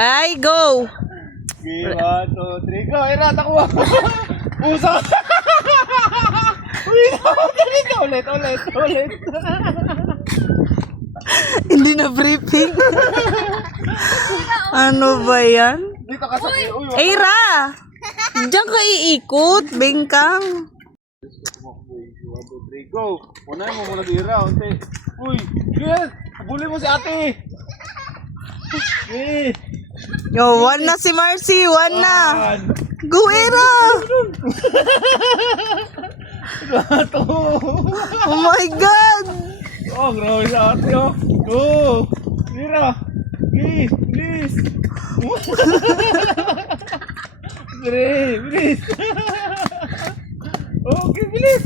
Ay, go! 1, 2, 3, go! Era, takbo! Puso! Ulit! Hindi na briefing. Ano ba yan? Dito ka sa... Aira! Diyan ka iikot, bengkang. 1, 2, 3, go! Unahin mo muna gira, unti. Uy! Yes! Habulin mo si ate! Okay! Yo, one na si Marcy, one na. Go, Aira! Oh my God! Oh, grabe si ate, oh! Go! Gira! Bilis! Bilis! Bilis! Okay, bilis!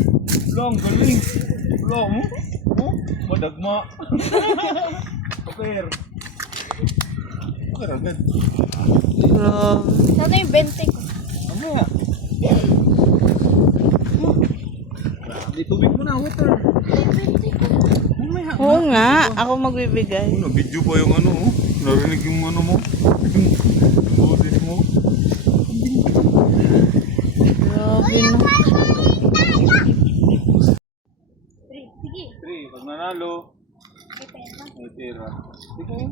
Long, galing! Long, oh? Madagma! Kapir! Okay, agad. Grabe. Sana yung 20 ko. Ano nga? Di tubig mo na, water. Mamaya. Oo nga, ako magbibigay. Ano, video pa yung ano, oh. Narinig yung ano mo. Yung boses mo. Grabe na. 3. Sige. 3, pag nanalo, may tira. Sige.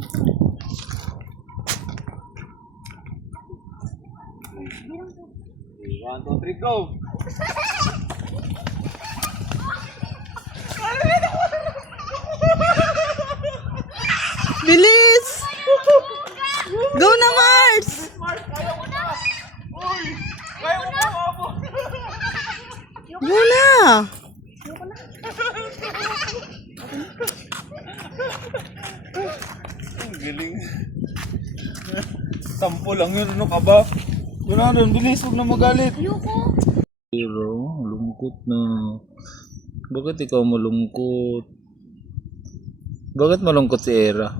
1, 2, 3, go! Bilis! Go na, Mars! Mark, kaya mo na! Uy! Kaya mo pa ako! Go na! Ang galing. 10 lang yun, ano ka ba? Yun na doon, bilis, huwag na magalit. Ayoko. Pero, lungkot na. Bakit ikaw malungkot? Bakit malungkot si Era?